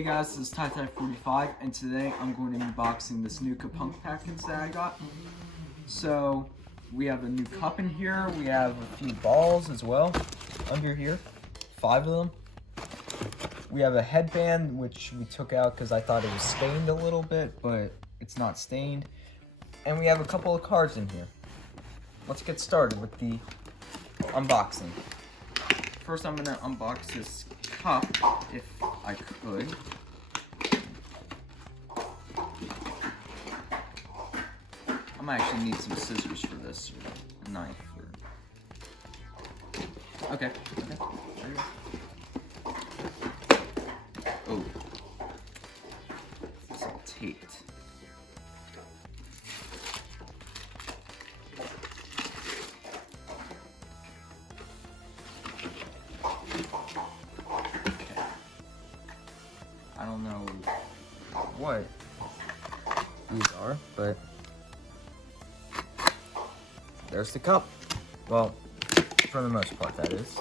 Hey guys, this is TyTy45, and today I'm going to be unboxing this new Cuponk package that I got. So, we have a new cup in here, we have a few balls as well, under here, 5 of them. We have a headband, which we took out because I thought it was stained a little bit, but it's not stained. And we have a couple of cards in here. Let's get started with the unboxing. First, I'm gonna unbox this cup, if I could. I might actually need some scissors for this, or a knife. Okay. Oh, it's all taped. I don't know what these are, but there's the cup. Well, for the most part, that is.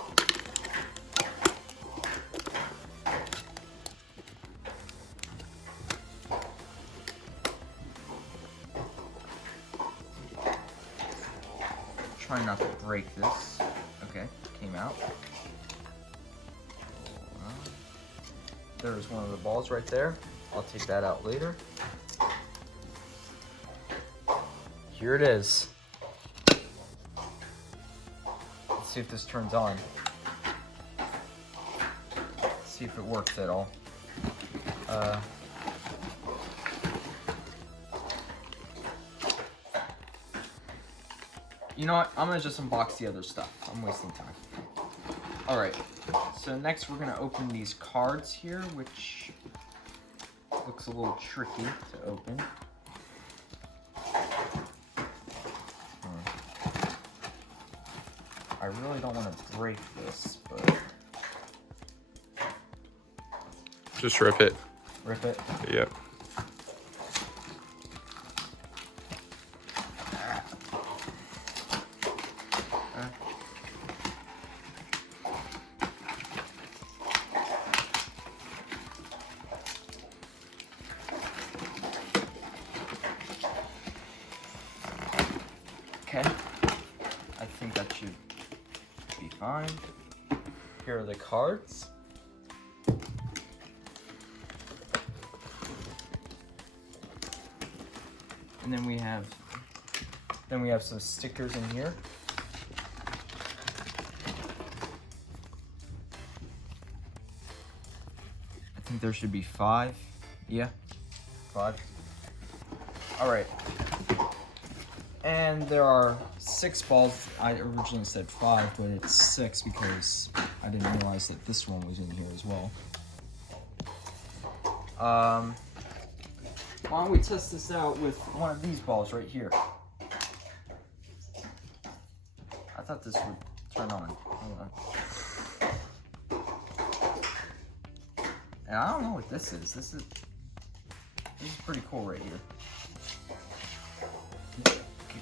Try not to break this. Okay, came out. There's one of the balls right there. I'll take that out later. Here it is. Let's see if this turns on. See if it works at all. You know what? I'm gonna just unbox the other stuff. I'm wasting time. Alright, so next we're gonna open these cards here, which looks a little tricky to open. I really don't want to break this, but... Just rip it. Rip it? Yep. Okay, I think that should be fine. Here are the cards. And then we have some stickers in here. I think there should be 5. Yeah, 5. All right. And there are 6 balls. I originally said 5, but it's 6 because I didn't realize that this one was in here as well. Why don't we test this out with one of these balls right here? I thought this would turn on. Hold on. And I don't know what this is. This is pretty cool right here.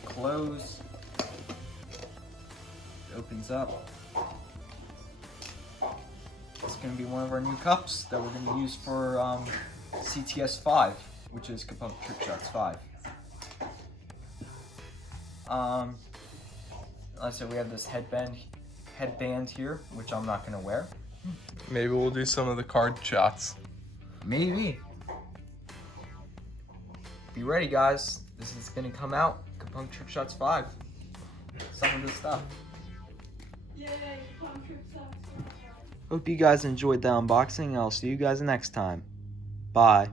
Close. It opens up. It's going to be one of our new cups that we're going to use for CTS 5, which is Cuponk Trick Shots 5. Like I said, we have this headband here, which I'm not going to wear. Maybe we'll do some of the card shots. Maybe. Be ready, guys. This is going to come out. Cuponk Trick Shots 5. Some of this stuff. Yay, Cuponk Trick Shots 5. Hope you guys enjoyed the unboxing. I'll see you guys next time. Bye.